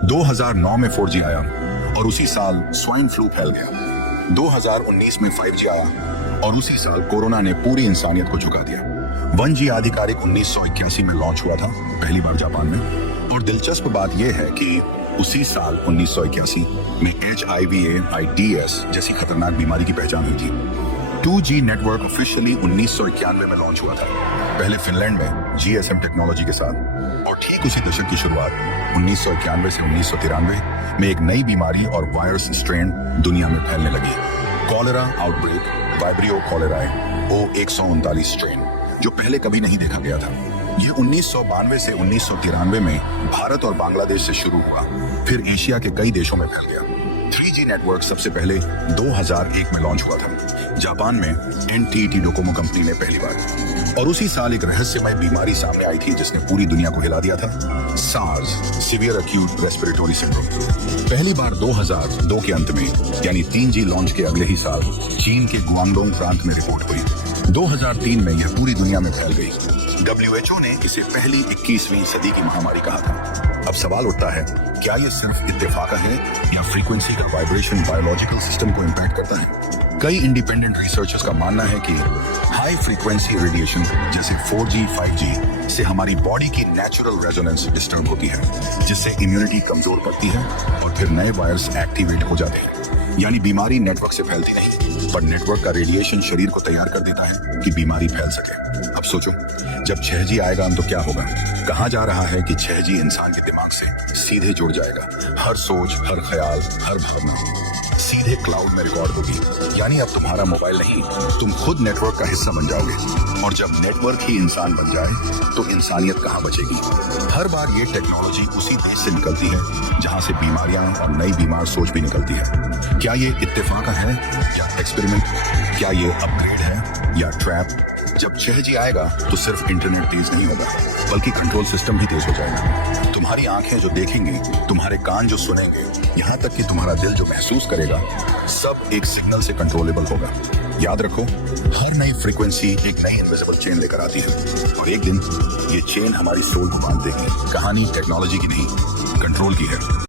2009 में 4G आया और उसी साल स्वाइन फ्लू फैल गया। 2019 में 5G आया और उसी साल कोरोना ने पूरी इंसानियत को झुका दिया। 1G आधिकारिक 1981 में लॉन्च हुआ था, पहली बार जापान में। और दिलचस्प बात यह है कि उसी साल 1981 में HIV/AIDS जैसी खतरनाक बीमारी की पहचान हुई थी। 2G नेटवर्क ऑफिशियली 1991 में लॉन्च हुआ था, पहले फिनलैंड में GSM टेक्नोलॉजी के साथ। और ठीक उसी दशक की शुरुआत 1991 से 1993 में एक नई बीमारी और वायरस स्ट्रेन दुनिया में फैलने लगी, cholera outbreak, vibrio cholerae O139 strain, जो पहले कभी नहीं देखा गया था। ये 1992 से 1993 में भारत और बांग्लादेश से शुरू हुआ, फिर एशिया के कई देशों में फैल गया। 3G नेटवर्क सबसे पहले 2001 में लॉन्च हुआ था, जापान में NTT डोकोमो कंपनी ने पहली बार। और उसी साल एक रहस्यमय बीमारी सामने आई थी जिसने पूरी दुनिया को हिला दिया था, SARS, severe acute respiratory syndrome. पहली बार 2002 के अंत में यानी 3G लॉन्च के अगले ही साल चीन के गुआंगडोंग प्रांत में रिपोर्ट हुई। 2003 में यह पूरी दुनिया में फैल गई। WHO ने इसे पहली 21वीं सदी की महामारी कहा था। अब सवाल उठता है, क्या ये सिर्फ इत्तेफाक है या फ्रीक्वेंसी का वाइब्रेशन बायोलॉजिकल सिस्टम को इम्पैक्ट करता है? कई इंडिपेंडेंट रिसर्चर्स का मानना है कि हाई फ्रीक्वेंसी रेडिएशन जैसे 4G, 5G से हमारी बॉडी की नेचुरल रेजोनेंस डिस्टर्ब होती है, जिससे इम्यूनिटी कमजोर पड़ती है और फिर नए वायरस एक्टिवेट हो जाते हैं। यानी बीमारी नेटवर्क से फैलती नहीं, पर नेटवर्क का रेडिएशन शरीर को तैयार कर देता है कि बीमारी फैल सके। अब सोचो, जब 6G आएगा तो क्या होगा? कहा जा रहा है कि 6G इंसान के दिमाग से सीधे जुड़ जाएगा। हर सोच, हर ख्याल, हर भावना सीधे क्लाउड में रिकॉर्ड होगी। यानी अब तुम्हारा मोबाइल नहीं, तुम खुद नेटवर्क का हिस्सा बन जाओगे। और जब नेटवर्क ही इंसान बन जाए तो इंसानियत कहाँ बचेगी? हर बार ये टेक्नोलॉजी उसी देश से निकलती है जहाँ से बीमारियां और नई बीमार सोच भी निकलती है। क्या ये इत्तेफाक है या एक्सपेरिमेंट? क्या ये अपग्रेड है या ट्रैप? जब 6G आएगा तो सिर्फ इंटरनेट तेज नहीं होगा, बल्कि कंट्रोल सिस्टम भी तेज हो जाएगा। तुम्हारी आंखें जो देखेंगी, तुम्हारे कान जो सुनेंगे, यहाँ तक कि तुम्हारा दिल जो महसूस करेगा, सब एक सिग्नल से कंट्रोलेबल होगा। याद रखो, हर नई फ्रीक्वेंसी एक नई इनविजिबल चेन लेकर आती है और एक दिन ये चेन हमारी सोल को बांध देगी। कहानी टेक्नोलॉजी की नहीं, कंट्रोल की है।